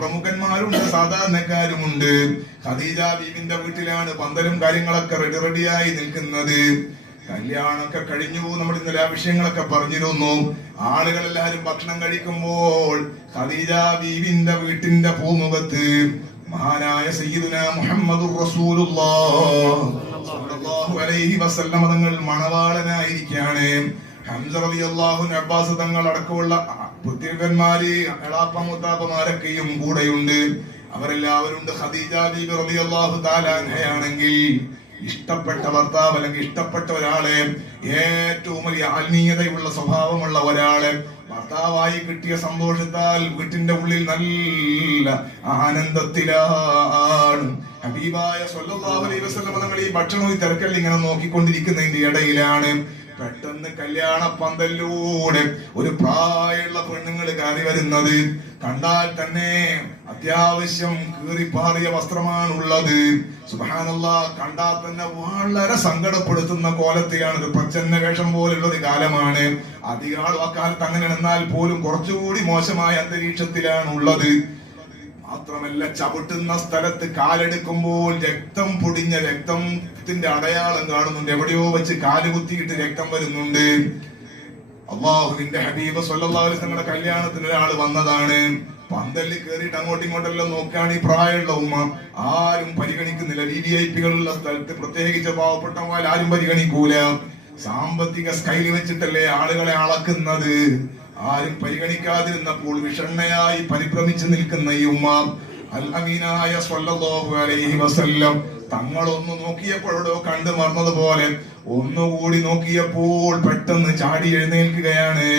പ്രമുഖന്മാരുണ്ട് സാധാരണക്കാരുമുണ്ട്. ഖദീജ ബീവിന്റെ വീട്ടിലാണ് പന്തലും കാര്യങ്ങളൊക്കെ റെഡി റെഡിയായി നിൽക്കുന്നത്. കല്യാണമൊക്കെ കഴിഞ്ഞു നമ്മൾ ഇന്നലെ ആ വിഷയങ്ങളൊക്കെ പറഞ്ഞിരുന്നു. ആളുകൾ എല്ലാവരും ഭക്ഷണം കഴിക്കുമ്പോൾ ഖദീജ ബീവിന്റെ വീട്ടിന്റെ പൂമുഖത്ത് മഹാനായ സയ്യിദുന മുഹമ്മദ് റസൂലുള്ളാഹി വസല്ലമ തങ്ങൾ മണവാളനായിരിക്കാണ് ഹംസ റളിയല്ലാഹു അബ്ബാസ് തങ്ങൾ അടക്കമുള്ള പുത്രന്മാര് എളാപ്പ മുത്താപ്പമാരൊക്കെയും കൂടെയുണ്ട് അവരെല്ലാവരും ഉണ്ട് ഖദീജ ഇഷ്ടപ്പെട്ട ഭർത്താവ് അല്ലെങ്കിൽ ഇഷ്ടപ്പെട്ട ഒരാളെ ഏറ്റവും വലിയ ആത്മീയതയുള്ള സ്വഭാവമുള്ള ഒരാളെ ഭർത്താവായി കിട്ടിയ സന്തോഷത്താൽ വീട്ടിന്റെ ഉള്ളിൽ നല്ല ആനന്ദത്തിലാണ്. ഹബീബായ സ്വല്ലല്ലാഹു അലൈഹി വസല്ലം തങ്ങൾ ഈ ഭക്ഷണം ഈ ഇങ്ങനെ നോക്കിക്കൊണ്ടിരിക്കുന്നതിന്റെ ഇടയിലാണ്. പെട്ടെന്ന് കല്യാണ പന്തലിലൂടെ ഒരു പ്രായമുള്ള പെണ്ണുങ്ങൾ കയറി വരുന്നത്. കണ്ടാൽ തന്നെ അത്യാവശ്യം കീറിപ്പാറിയ വസ്ത്രമാണുള്ളത്. സുബാനുള്ള കണ്ടാൽ തന്നെ വളരെ സങ്കടപ്പെടുത്തുന്ന കോലത്തെയാണ് ഒരു പ്രച്ഛന്ന വേഷം പോലുള്ള ഒരു കാലമാണ്. അധികാളും അക്കാലത്ത് അങ്ങനെ എന്നാൽ പോലും കുറച്ചുകൂടി മോശമായ അന്തരീക്ഷത്തിലാണ് ഉള്ളത് മാത്രമല്ല ചവിട്ടുന്ന സ്ഥലത്ത് കാലെടുക്കുമ്പോൾ രക്തം പൊടിഞ്ഞ രക്തത്തിന്റെ അടയാളം കാണുന്നുണ്ട്. എവിടെയോ വെച്ച് കാലുകുത്തിയിട്ട് രക്തം വരുന്നുണ്ട്. അള്ളാഹുവിന്റെ ഹബീബ് അലൈഹി തങ്ങളുടെ കല്യാണത്തിന് ഒരാൾ വന്നതാണ്. പന്തലിൽ കയറിയിട്ട് അങ്ങോട്ടും ഇങ്ങോട്ടെല്ലാം നോക്കുകയാണ് ഈ പ്രായമുള്ള ഉമ്മ. ആരും പരിഗണിക്കുന്നില്ല. വി വി ഐ പികളുള്ള സ്ഥലത്ത് പ്രത്യേകിച്ച് പാവപ്പെട്ടവന്മാർ ആരും പരിഗണിക്കൂല. സാമ്പത്തിക സ്കൈലി വെച്ചിട്ടല്ലേ ആളുകളെ അളക്കുന്നത്. ആരും പരിഗണിക്കാതിരുന്നപ്പോൾ വിഷണ്ണയായി പരിഭ്രമിച്ചു നിൽക്കുന്ന ഈ ഉമ്മ. അൽ അമീനായ സ്വല്ലല്ലാഹു അലൈഹി വസല്ലം തങ്ങളൊന്ന് നോക്കിയപ്പോഴോ കണ്ടു മറന്നതുപോലെ ഒന്നുകൂടി നോക്കിയപ്പോൾ പെട്ടെന്ന് ചാടി എഴുന്നേൽക്കുകയാണ്.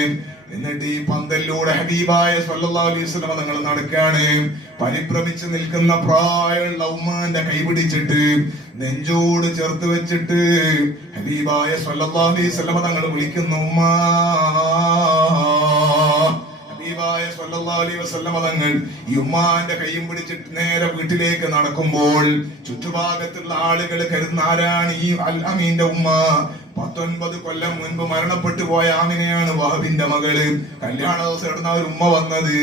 എന്നിട്ട് ഈ പന്തലിലൂടെ ഹബീബായ സല്ലല്ലാഹു അലൈഹി തങ്ങൾ നടക്കാണ് പരിഭ്രമിച്ച് നിൽക്കുന്ന പ്രായമുള്ള ഉമ്മാന്റെ കൈപിടിച്ചിട്ട് നെഞ്ചോട് ചേർത്ത് വെച്ചിട്ട് ഹബീബായ സല്ലല്ലാഹു അലൈഹി വസല്ലം തങ്ങൾ വിളിക്കുന്നു ഉമ്മാ ഹബീബായ സല്ലല്ലാഹു അലൈഹി വസല്ലമ തങ്ങൾ ഈ ഉമ്മാന്റെ കൈയും പിടിച്ചിട്ട് നേരെ വീട്ടിലേക്ക് നടക്കുമ്പോൾ ചുറ്റുഭാഗത്തുള്ള ആളുകൾ കരുതുന്ന ആരാണ് ഈ അൽ അമീന്റെ ഉമ്മ? പത്തൊൻപത് കൊല്ലം മുൻപ് മരണപ്പെട്ടു പോയ ആമിനെയാണ് വഹബിന്റെ മകൾ. കല്യാണ ദിവസം ഇടുന്ന ഒരു ഉമ്മ വന്നത്?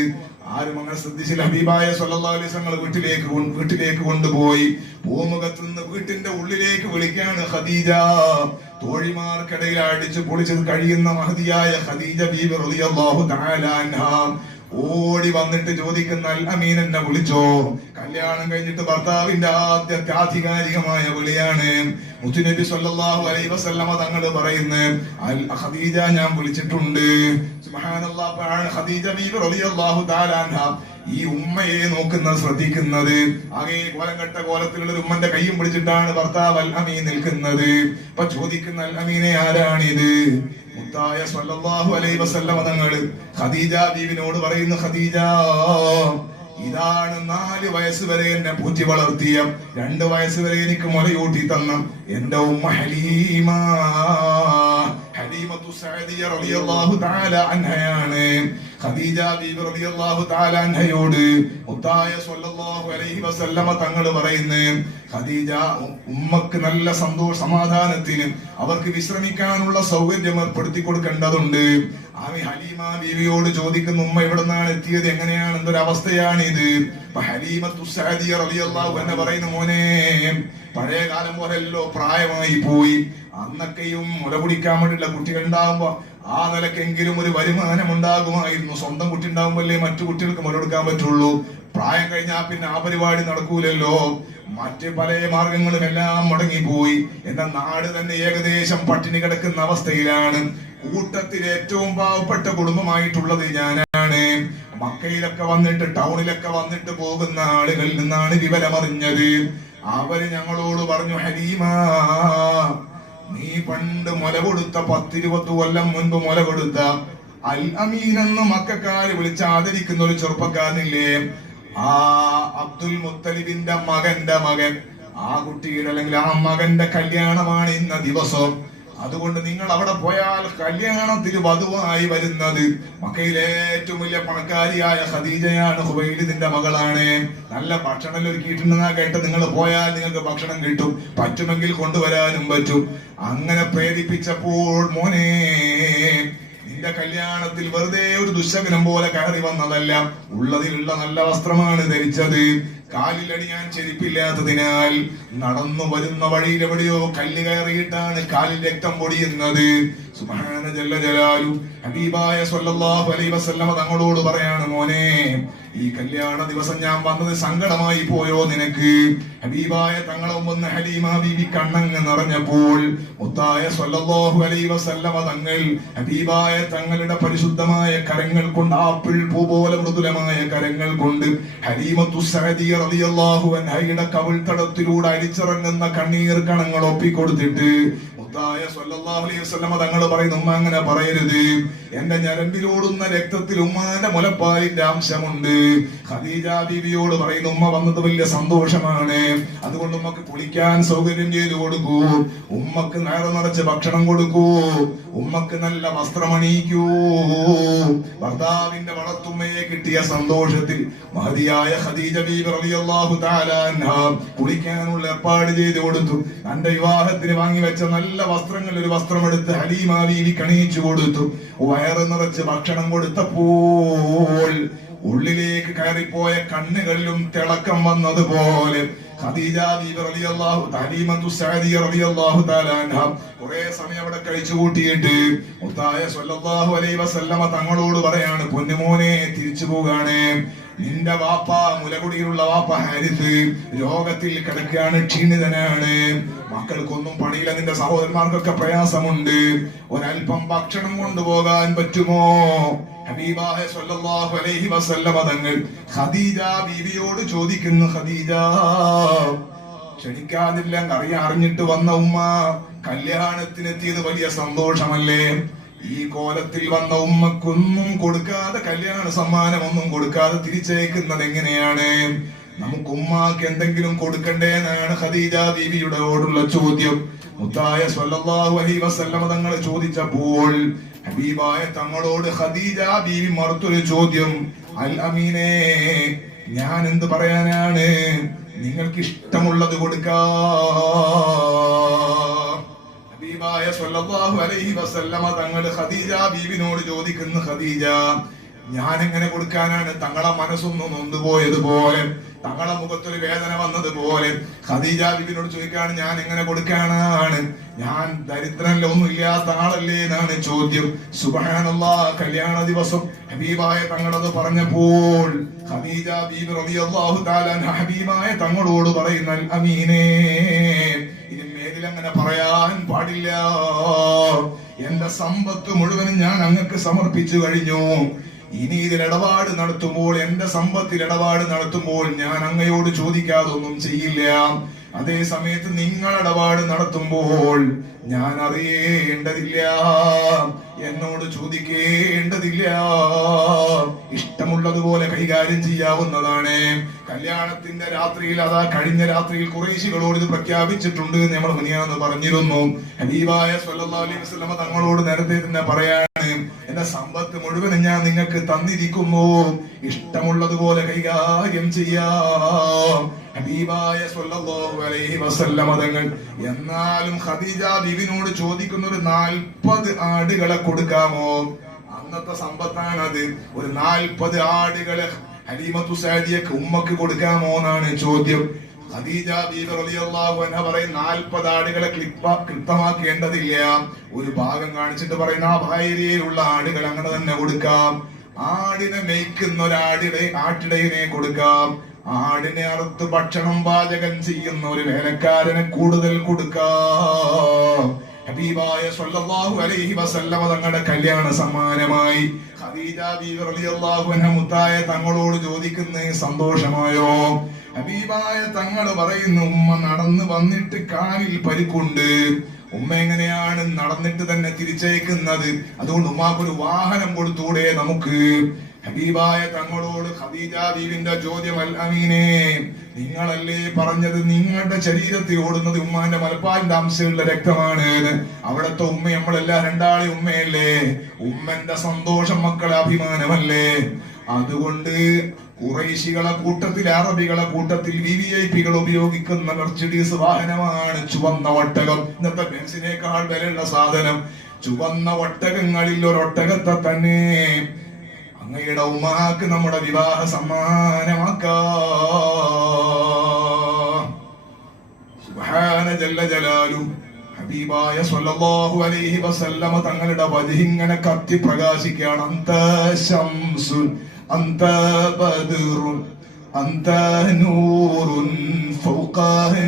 ആരും അങ്ങനെ ശ്രദ്ധിച്ചില്ല. ഹബീബായ സല്ലല്ലാഹു അലൈഹി വസല്ലം വീട്ടിലേക്ക് വീട്ടിലേക്ക് കൊണ്ടുപോയി. പൂമുഖത്ത് നിന്ന് വീട്ടിന്റെ ഉള്ളിലേക്ക് വിളിക്കാണ് ഖദീജ. തോഴിമാർക്കിടയിൽ അടിച്ചു പൊളിച്ചത് കഴിയുന്ന മഹതിയായ ഖദീജ ബീബി റളിയല്ലാഹു തആല അൻഹാ. ഓടി വന്നിട്ട് ചോദിക്കുന്ന അമീൻ എന്നെ വിളിച്ചോ? കല്യാണം കഴിഞ്ഞിട്ട് ഭർത്താവിന്റെ ആദ്യത്തെ ആധികാരികമായ വിളിയാണ്. മുത്തുനബി സല്ലല്ലാഹു അലൈഹി വസല്ലമ തങ്ങൾ പറയുന്നു അൽ ഖദീജ ഞാൻ വിളിച്ചിട്ടുണ്ട്. സുബ്ഹാനല്ലാഹ് ഖദീജ ബീബി റളിയല്ലാഹു തആല അൻഹ. ഈ ഉമ്മയെ നോക്കുന്ന ശ്രദ്ധിക്കുന്നത്. ആകെ കോലം കോലത്തിലുള്ള ഉമ്മന്റെ കൈയും പിടിച്ചിട്ടാണ് ഭർത്താവ് അൽഹമീൻ നിൽക്കുന്നത്. അപ്പൊ ചോദിക്കുന്ന അൽഹമീനെ ആരാണിത്? മുത്തായ സല്ലല്ലാഹു അലൈഹി വസല്ലമ തങ്ങൾ ഖദീജ ബീവിനോട് പറയുന്നു ഖദീജ ഇതാണ് നാല് വയസ്സ് വരെ എന്നെ പൂറ്റി വളർത്തിയ. രണ്ട് വയസ്സ് വരെ എനിക്ക് മുലയൂട്ടി തന്ന എന്റെ ഉമ്മ ഹലീമ. ഹലീമത്തു സഅദിയ റളിയല്ലാഹു തആല അൻഹയാണ്. ഖദീജ ബീബി റളിയല്ലാഹു തആല അൻഹയോട് മുത്തായ സ്വല്ലല്ലാഹു അലൈഹി വസല്ലമ തങ്ങൾ പറയുന്നു ഖദീജ ഉമ്മക്ക് നല്ല സന്തോഷ സമാധാനത്തിന് അവർക്ക് വിശ്രമിക്കാനുള്ള സൗകര്യം ഏർപ്പെടുത്തി കൊടുക്കേണ്ടതുണ്ട്. ആമി ഹലീമ ബീവിയോട് ചോദിക്കുന്ന ഉമ്മ എവിടെ നിന്നാണ് എത്തിയത്? എങ്ങനെയാണ്? എന്തൊരു അവസ്ഥയാണ് ഇത് അൻഹ പറയുന്ന മോനെ പഴയ കാലം പോലെയല്ലോ പ്രായമായി പോയി. അന്നൊക്കെയും മുല കുടിക്കാൻ വേണ്ടിയുള്ള കുട്ടികൾ ഉണ്ടാകുമ്പോ ആ നിലക്കെങ്കിലും ഒരു വരുമാനം ഉണ്ടാകുമായിരുന്നു സ്വന്തം കുട്ടി ഉണ്ടാകുമ്പോഴേ മറ്റു കുട്ടികൾക്ക് മുല കൊടുക്കാൻ പറ്റുള്ളൂ? പ്രായം കഴിഞ്ഞാൽ പിന്നെ ആ പരിപാടി നടക്കൂലല്ലോ. മറ്റ് പല മാർഗങ്ങളും എല്ലാം മുടങ്ങിപ്പോയി. എന്നാൽ നാട് തന്നെ ഏകദേശം പട്ടിണി കിടക്കുന്ന അവസ്ഥയിലാണ്. കൂട്ടത്തിൽ ഏറ്റവും പാവപ്പെട്ട കുടുംബമായിട്ടുള്ളത് ഞാനാണ്. മക്കയിലൊക്കെ വന്നിട്ട് ടൗണിലൊക്കെ വന്നിട്ട് പോകുന്ന ആളുകളിൽ നിന്നാണ് വിവരമറിഞ്ഞത്. അവർ ഞങ്ങളോട് പറഞ്ഞു ഹലീമ നീ പണ്ട് മുല കൊടുത്ത പത്തിരുപത് കൊല്ലം മുൻപ് മുല കൊടുത്ത അൽ അമീൻ എന്ന് മക്കാര് വിളിച്ച് ആദരിക്കുന്ന ഒരു ചെറുപ്പക്കാരനില്ലേ? ആ അബ്ദുൽ മുത്തലിബിന്റെ മകന്റെ മകൻ. ആ കുട്ടിയുടെ അല്ലെങ്കിൽ ആ മകന്റെ കല്യാണമാണ് ഇന്ന ദിവസം. അതുകൊണ്ട് നിങ്ങൾ അവിടെ പോയാൽ കല്യാണത്തിന് വധുവായി വരുന്നത്. മക്കയിലെ ഏറ്റവും വലിയ പണക്കാരിയായ ഖദീജയാണ് ഹുബൈലിദിന്റെ മകളാണ്. നല്ല ഭക്ഷണം ഒരുക്കിയിട്ടുണ്ടെന്നാ കേട്ട് നിങ്ങൾ പോയാൽ നിങ്ങൾക്ക് ഭക്ഷണം കിട്ടും. പറ്റുമെങ്കിൽ കൊണ്ടുവരാനും പറ്റും. അങ്ങനെ പ്രേരിപ്പിച്ചപ്പോൾ മോനെ നിന്റെ കല്യാണത്തിൽ വെറുതെ ഒരു ദുശകനം പോലെ കയറി വന്നതല്ല. ഉള്ളതിലുള്ള നല്ല വസ്ത്രമാണ് ധരിച്ചത്. കാലിലടിയാൻ ചെരുപ്പില്ലാത്തതിനാൽ നടന്നു വരുന്ന വഴിയിൽ എവിടെയോ കല്ല് കയറിയിട്ടാണ് കാലിൽ രക്തം പൊടിയുന്നത്. ജല്ല ജലാലു. ഹബീബായ സല്ലല്ലാഹു അലൈഹി വസല്ലമ തങ്ങളോട് പറയാണ് മോനെ ഈ കല്യാണ ദിവസം ഞാൻ വന്നത് സങ്കടമായി പോയോ നിനക്ക്? ഹബീബായ തങ്ങളെ വന്ന് ഹലീമ ബീബി കണ്ണങ്ങ് നിറഞ്ഞപ്പോൾ മുത്തായ സൊല്ലാഹു അലൈഹി വസല്ലമ തങ്ങൾ ഹബീബായ തങ്ങളുടെ പരിശുദ്ധമായ കരങ്ങൾ കൊണ്ട് ആപ്പിൾ പൂ പോലെ മൃദുലമായ കരങ്ങൾ കൊണ്ട് ഹലീമത്തു സഅദിയ റളിയല്ലാഹു അൻഹയുടെ കവിൾത്തടത്തിലൂടെ അരിച്ചിറങ്ങുന്ന കണ്ണീർ കണങ്ങൾ ഒപ്പിക്കൊടുത്തിട്ട് മുത്തായ സല്ലല്ലാഹു അലൈഹി വസല്ലമ തങ്ങൾ പറയുന്നു ഉമ്മ അങ്ങനെ പറയരുത്. എന്റെ ഞരമ്പിലോടുന്ന രക്തത്തിൽ ഉമ്മാന്റെ മുലപ്പാലിന്റെ അംശമുണ്ട്. ഖദീജ ബീവിയോട് പറയുന്നു ഉമ്മ വന്നത് വലിയ സന്തോഷമാണ്. അതുകൊണ്ട് ഉമ്മക്ക് കുളിക്കാൻ സൗകര്യം ചെയ്തു കൊടുക്കൂ. ഉമ്മക്ക് നേരെ നിറച്ച് ഭക്ഷണം കൊടുക്കൂ. ഉമ്മക്ക് നല്ല വസ്ത്രമണിയിക്കൂ. ഭർത്താവിന്റെ വളർത്തുമ്മയെ കിട്ടിയ സന്തോഷത്തിൽ മഹതിയായ ഖദീജ ബീബി റളിയല്ലാഹു തആല കുളിക്കാനുള്ള ഏർപ്പാട് ചെയ്തു കൊടുത്തു. തന്റെ വിവാഹത്തിന് വാങ്ങി വെച്ച നല്ല വസ്ത്രങ്ങൾ ഒരു വസ്ത്രമെടുത്ത് ഹലീമ ബീവി കണിയിച്ചു കൊടുത്തു. വയറ് നിറച്ച് ഭക്ഷണം കൊടുത്തപ്പോൾ ഉള്ളിലേക്ക് കയറിപ്പോയ കണ്ണുകളിലും തിളക്കം വന്നതുപോലെ കുറേ സമയം അവിടെ കഴിച്ചു കൂട്ടിയിട്ട് മുത്തായ സ്വല്ലല്ലാഹു അലൈഹി വസല്ലമ തങ്ങളോട് പറയാണ് പൊന്നുമോനെ തിരിച്ചു പോകാണ്. നിന്റെ വാപ്പ മുലകുടിയിലുള്ള വാപ്പ ഹാരിസ് രോഗത്തിൽ കിടക്കുകയാണ് ക്ഷീണിതനാണ്. മക്കൾക്കൊന്നും പണിയില്ല നിന്റെ സഹോദരന്മാർക്കൊക്കെ പ്രയാസമുണ്ട്. ഒരൽപ്പം ഭക്ഷണം കൊണ്ടുപോകാൻ പറ്റുമോ? ഹബീബായ സല്ലല്ലാഹു അലൈഹി വസല്ലമ തങ്ങൾ ഖദീജ ബീവിയോട് ചോദിക്കുന്നു ഖദീജ ക്ഷണിക്കാതില്ല അറിയാ അറിഞ്ഞിട്ട് വന്ന ഉമ്മ കല്യാണത്തിനെത്തിയത് വലിയ സന്തോഷമല്ലേ? ഈ കോലത്തിൽ വന്ന ഉമ്മക്കൊന്നും കൊടുക്കാതെ കല്യാണ സമ്മാനം ഒന്നും കൊടുക്കാതെ തിരിച്ചയക്കുന്നത് എങ്ങനെയാണ്? നമുക്ക് ഉമ്മാക്ക് എന്തെങ്കിലും കൊടുക്കണ്ടേ എന്നാണ് ഖദീജ ബീവിയുടെ ഓടുള്ള ചോദ്യം. മുത്തായ സല്ലല്ലാഹു അലൈഹി വസല്ലമ തങ്ങളെ ചോദിച്ചപ്പോൾ ഹബീബായ തങ്ങളോട് ഖദീജ ബീവി മറുത്തൊരു ചോദ്യം. അൽ അമീനെ ഞാൻ എന്ത് പറയാനാണ്? നിങ്ങൾക്ക് ഇഷ്ടമുള്ളത് കൊടുക്കാം. ഹബീബായ സ്വല്ലല്ലാഹു അലൈഹി വസല്ലമ തങ്ങൾ ഖദീജ ബീവിനോട് ചോദിക്കുന്നു ഖദീജ ഞാൻ എങ്ങനെ കൊടുക്കാനാണ് തങ്ങളെ മനസ്സൊന്നും നൊന്തുപോയതുപോലെ? തങ്ങളെ മുഖത്തൊരു വേദന വന്നതുപോലെ ഖദീജ ബിബിനോട് ചോദിക്കാണ് ഞാൻ എങ്ങനെ കൊടുക്കാനാണ്? ഞാൻ ദരിദ്രനല്ല ഒന്നും ഇല്ലാത്ത ആളല്ലേ? എന്നാണ് ചോദ്യം. സുബാനുള്ള കല്യാണ ദിവസം ഹബീബായ തങ്ങളത് പറഞ്ഞപ്പോൾ ഖദീജ ബീബി റളിയല്ലാഹു തആല ഹബീബായ തങ്ങളോട് പറയുന്ന "അൽ അമീനേ അങ്ങനെ പറയാൻ പാടില്ല. എന്റെ സമ്പത്ത് മുഴുവനും ഞാൻ അങ്ങക്ക് സമർപ്പിച്ചു കഴിഞ്ഞു. ഇനി ഇതിൽ ഇടപാട് നടത്തുമ്പോൾ എന്റെ സമ്പത്തിൽ ഇടപാട് നടത്തുമ്പോൾ ഞാൻ അങ്ങയോട് ചോദിക്കാതെ ഒന്നും ചെയ്യില്ല. അതേ സമയത്ത് നിങ്ങൾ ഇടപാട് നടത്തുമ്പോൾ ഞാൻ അറിയേണ്ടതില്ല എന്നോട് ചോദിക്കേണ്ടതില്ല. ഇഷ്ടമുള്ളതുപോലെ കൈകാര്യം ചെയ്യാവുന്നതാണ്. കല്യാണത്തിന്റെ രാത്രിയിൽ അതാ കഴിഞ്ഞ രാത്രിയിൽ കുറേശികളോട് ഇത് പ്രഖ്യാപിച്ചിട്ടുണ്ട് എന്ന് നമ്മൾ മുനിയാന്ന് പറഞ്ഞിരുന്നു. ഹബീബായ സല്ലല്ലാഹു അലൈഹി വസല്ലമ തങ്ങളോട് നേരത്തെ തന്നെ പറയാണ് എന്റെ സമ്പത്ത് മുഴുവൻ ഞാൻ നിങ്ങൾക്ക് തന്നിരിക്കുന്നു. ഇഷ്ടമുള്ളതുപോലെ കൈകാര്യം ചെയ്യാം. ഹബീബായ സല്ലല്ലാഹു അലൈഹി വസല്ലമ തങ്ങൾ എന്നാലും ഖദീജ ബിബിനോട് ചോദിക്കുന്ന ഒരു നാൽപ്പത് ആടുകളെ കൊടുക്കാമോ? അന്നത്തെ സമ്പത്താണ് സമ്പത്താണത്. ഒരു നാൽപ്പത് ആടുകളെ ഹലീമത്തു സാദിയക്ക് ഉമ്മക്ക് കൊടുക്കാമോ എന്നാണ് ചോദ്യം. ഖദീജ അൻഹ പറയും നാൽപ്പത് ആടുകളെ ക്ലിപ്പ കൃത്യമാക്കേണ്ടതില്ല ഒരു ഭാഗം കാണിച്ചിട്ട് പറയുന്ന ആ ഭാര്യയിലുള്ള ആടുകൾ അങ്ങനെ തന്നെ കൊടുക്കാം. ആടിനെ മേയ്ക്കുന്ന ഒരാടിടെ ആട്ടിടയിനെ കൊടുക്കാം. ആടിനെ അറുത്ത് ഭക്ഷണം പാചകം ചെയ്യുന്ന ഒരു വേലക്കാരന് കൂടുതൽ കൊടുക്കാം. ഹബീബായ സല്ലല്ലാഹു അലൈഹി വസല്ലമ തങ്ങളുടെ കല്യാണ സമ്മാനമായി. ഖദീജ ബീവി റളിയല്ലാഹു അൻഹ മുത്തായ തങ്ങളോട് ചോദിക്കുന്ന സന്തോഷമായോ? ഹബീബായ തങ്ങൾ പറയുന്നു ഉമ്മ നടന്ന് വന്നിട്ട് കാലിൽ പരിക്കുണ്ട്. ഉമ്മ എങ്ങനെയാണ് നടന്നിട്ട് തന്നെ തിരിച്ചേക്കുന്നത് അതുകൊണ്ട് ഉമ്മാക്കൊരു വാഹനം കൊടുത്തൂടെ നമുക്ക്? ഹബീബായ തങ്ങളോട് ഖദീജ ബീവിന്റെ ചോദ്യം അൽ അമീനെ നിങ്ങളല്ലേ പറഞ്ഞത് നിങ്ങളുടെ ശരീരത്തിൽ ഓടുന്നത് ഉമ്മാന്റെ മലപ്പാലിന്റെ അംശമുള്ള രക്തമാണ്. അവിടത്തെ ഉമ്മ നമ്മളെല്ലാം രണ്ടാളെ ഉമ്മയല്ലേ? ഉമ്മന്റെ സന്തോഷം മക്കളെ അഭിമാനമല്ലേ? അതുകൊണ്ട് കുറേശികളെ കൂട്ടത്തിൽ അറബികളെ കൂട്ടത്തിൽ വി വി ഐ പികൾ ഉപയോഗിക്കുന്ന മെർച്ചിഡീസ് വാഹനമാണ് ചുവന്ന ഒട്ടകം. ഇന്നത്തെ ബെൻസിനേക്കാൾ വിലയുള്ള സാധനം. ചുവന്ന ഒട്ടകങ്ങളിൽ ഒരൊട്ടകത്തെ തന്നെ അങ്ങയുടെ ഉമ്മാക്ക് നമ്മുടെ വിവാഹ സമ്മാനമാക്കാം. ഹബീബായ സ്വല്ലല്ലാഹു അലൈഹി വസല്ലമ തങ്ങളുടെ വജിങ്ങനെ കത്തി പ്രകാശിക്കുകയാണ്. അന്ത ശംസുൻ അന്ത അന്ത നൂറുൻ ഫൗഖ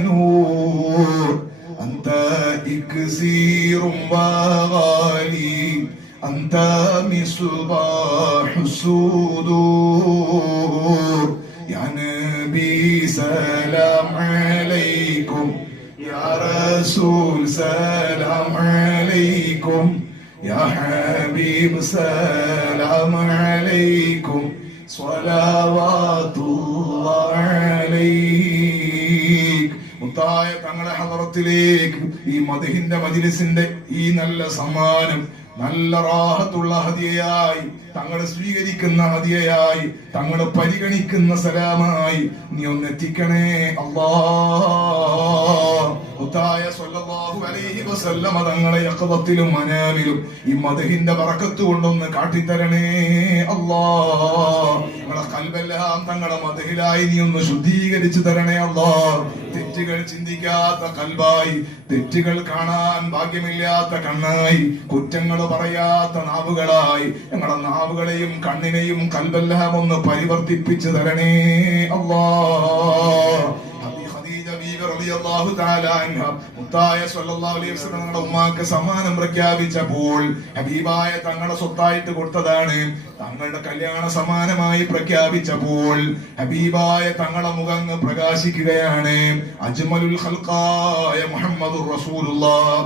നൂർ അന്ത ഇക്സീറും വഗാലി أنت مصباح الصدور يا نبي سلام عليكم. يا رسول سلام عليكم. يا حبيب سلام عليكم. صلوات الله മുത്തായ തങ്ങളെ ഹദറത്തിലേക്ക് ഈ മധുഹിന്റെ മജിലിസിന്റെ ഈ നല്ല സമ്മാനം നല്ല റാഹത്തുള്ള ഹദിയയായി തങ്ങളെ സ്വീകരിക്കുന്ന ഹദിയയായി തങ്ങളെ പരിഗണിക്കുന്ന സലാമായി നീ ഒന്ന് എത്തിക്കണേ അല്ലാ മുത്തായ സല്ലല്ലാഹു അലൈഹി വസല്ലമ തങ്ങളെ യഖദത്തിലും മനാമിലും ഈ മദഹിന്റെ ബറക്കത്ത് കൊണ്ടൊന്ന് കാട്ടിത്തരണേ അല്ലാ. നമ്മളെ കൽബെല്ലാം തങ്ങളെ മദഹിലായി നീ ഒന്ന് ശുദ്ധീകരിച്ചു തരണേ അല്ലാ. തെറ്റുകൾ ചിന്തിക്കാത്ത കൽബായി തെറ്റുകൾ കാണാൻ ഭാഗ്യമില്ലാത്ത കണ്ണായി കുറ്റങ്ങൾ പറയാത്ത നാവുകളായി ഞങ്ങളുടെ നാവുകളെയും കണ്ണിനെയും കൽബെല്ലാം ഒന്ന് പരിവർത്തിപ്പിച്ചു തരണേ അല്ലാ. തആല മുത്തായ അലൈഹി തങ്ങളുടെ ഉമ്മാക്ക് സമ്മാനം പ്രഖ്യാപിച്ചപ്പോൾ ഹബീബായ തങ്ങളുടെ സ്വത്തായിട്ട് കൊടുത്തതാണ്. തങ്ങളുടെ കല്യാണ സമാനമായി പ്രഖ്യാപിച്ചപ്പോൾ ഹബീബായ തങ്ങളുടെ മുഖങ്ങ് പ്രകാശിക്കുകയാണ്. അജ്മലുൽ ഖൽഖായ മുഹമ്മദുർ റസൂലുള്ളാഹ്.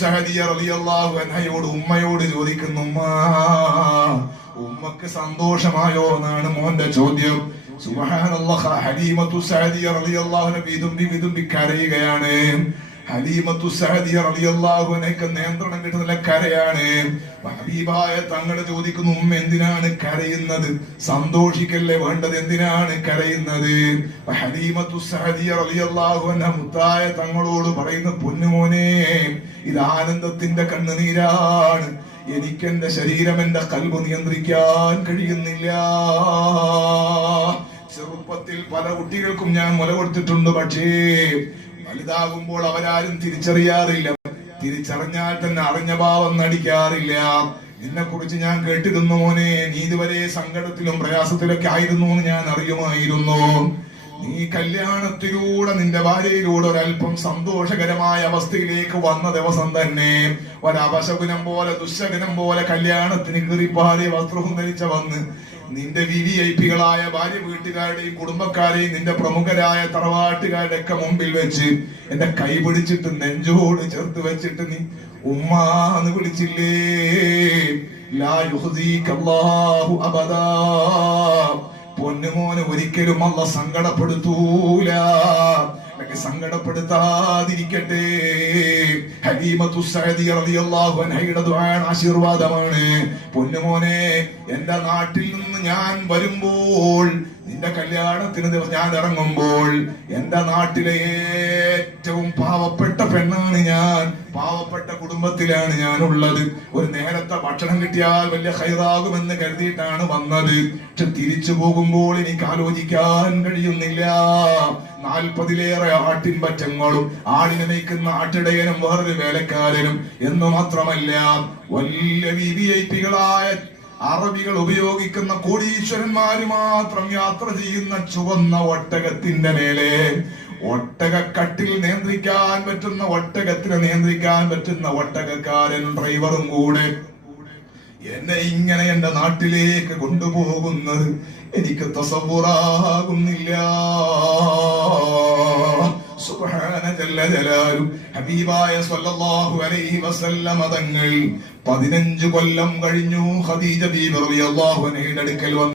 സഹദിയ അൻഹയോട് ഉമ്മയോട് ചോദിക്കുന്നു ഉമ്മ ഉമ്മക്ക് സന്തോഷമായോ? എന്നാണ് മോന്റെ ചോദ്യം. കരയുകയാണ്. നിയന്ത്രണം കിട്ടുന്നില്ല കരയാണ്. ഹബീബായ തങ്ങളെ ചോദിക്കുന്നു ഉമ്മ എന്തിനാണ് കരയുന്നത്? സന്തോഷിക്കല്ലേ വേണ്ടത്? എന്തിനാണ് കരയുന്നത്? മുത്തായ തങ്ങളോട് പറയുന്ന പൊന്നുമോനെ ഇത് ആനന്ദത്തിന്റെ കണ്ണുനീരാണ്. എനിക്ക് എന്റെ ശരീരം എന്റെ കൽവ് നിയന്ത്രിക്കാൻ കഴിയുന്നില്ല. ചെറുപ്പത്തിൽ പല കുട്ടികൾക്കും ഞാൻ മുല കൊടുത്തിട്ടുണ്ട് പക്ഷേ വലുതാകുമ്പോൾ അവരാരും തിരിച്ചറിയാറില്ല. തിരിച്ചറിഞ്ഞാൽ തന്നെ അറിഞ്ഞ ഭാവം നടിക്കാറില്ല. നിന്നെ കുറിച്ച് ഞാൻ കേട്ടിരുന്നു മോനെ. നീ ഇതുവരെ സങ്കടത്തിലും പ്രയാസത്തിലൊക്കെ ആയിരുന്നു എന്ന് ഞാൻ അറിയുമായിരുന്നു. നീ കല്യാണത്തിലൂടെ നിന്റെ ഭാര്യയിലൂടെ ഒരല്പം സന്തോഷകരമായ അവസ്ഥയിലേക്ക് വന്ന ദിവസം തന്നെ ഒരവശകുനം പോലെ ദുശകനം പോലെ കല്യാണത്തിന് കീറിപ്പാറിയ വസ്ത്രവും ധരിച്ച വന്ന് നിന്റെ വി വി ഐ പികളായ ഭാര്യ വീട്ടുകാരുടെയും കുടുംബക്കാരെയും നിന്റെ പ്രമുഖരായ തറവാട്ടുകാരുടെ ഒക്കെ മുമ്പിൽ വെച്ച് എന്റെ കൈ പിടിച്ചിട്ട് നെഞ്ചോട് ചേർത്ത് വെച്ചിട്ട് നീ ഉമ്മ എന്ന് വിളിച്ചില്ലേ? പൊന്നുമോന് ഒരിക്കലും അല്ല സങ്കടപ്പെടുത്തൂല. സങ്കടപ്പെടുത്താതിരിക്കട്ടെ. ആശീർവാദമാണ്. പൊന്നുമോനെ എന്റെ നാട്ടിൽ നിന്ന് ഞാൻ വരുമ്പോൾ നിന്റെ കല്യാണത്തിന് ഞാൻ ഇറങ്ങുമ്പോൾ എന്റെ നാട്ടിലെ ഏറ്റവും പാവപ്പെട്ട പെണ്ണാണ് ഞാൻ. പാവപ്പെട്ട കുടുംബത്തിലാണ് ഞാൻ ഉള്ളത് ഒരു നേരത്തെ ഭക്ഷണം കിട്ടിയാൽ വലിയ ഹൈറാകുമെന്ന് കരുതിയിട്ടാണ് വന്നത്. പക്ഷെ തിരിച്ചു പോകുമ്പോൾ എനിക്ക് ആലോചിക്കാൻ കഴിയുന്നില്ല. നാൽപ്പതിലേറെ ആട്ടിൻ പറ്റങ്ങളും ആടിനെ നയിക്കുന്ന ആട്ടിടയനും വേറൊരു വേലക്കാരനും എന്ന് മാത്രമല്ല വലിയ വി വി ഐ പികളായ അറബികൾ ഉപയോഗിക്കുന്ന കോടീശ്വരന്മാര് മാത്രം യാത്ര ചെയ്യുന്ന ചുവന്ന ഒട്ടകത്തിന്റെ മേലെ ഒട്ടകക്കട്ടിൽ നിയന്ത്രിക്കാൻ പറ്റുന്ന ഒട്ടകത്തിനെ നിയന്ത്രിക്കാൻ പറ്റുന്ന ഒട്ടകക്കാരൻ ഡ്രൈവറും കൂടെ. എന്നെ ഇങ്ങനെ എന്റെ നാട്ടിലേക്ക് കൊണ്ടുപോകുന്നത് എനിക്ക് തസവുറാകുന്നില്ല ഹബീബായ സ്വല്ലല്ലാഹു അലൈഹി വസല്ലമ തങ്ങൾ പതിനഞ്ച് കൊല്ലം കഴിഞ്ഞു. ഖദീജ ബീവി റളിയല്ലാഹു അൻഹയുടെ അടുക്കൽ വന്നു.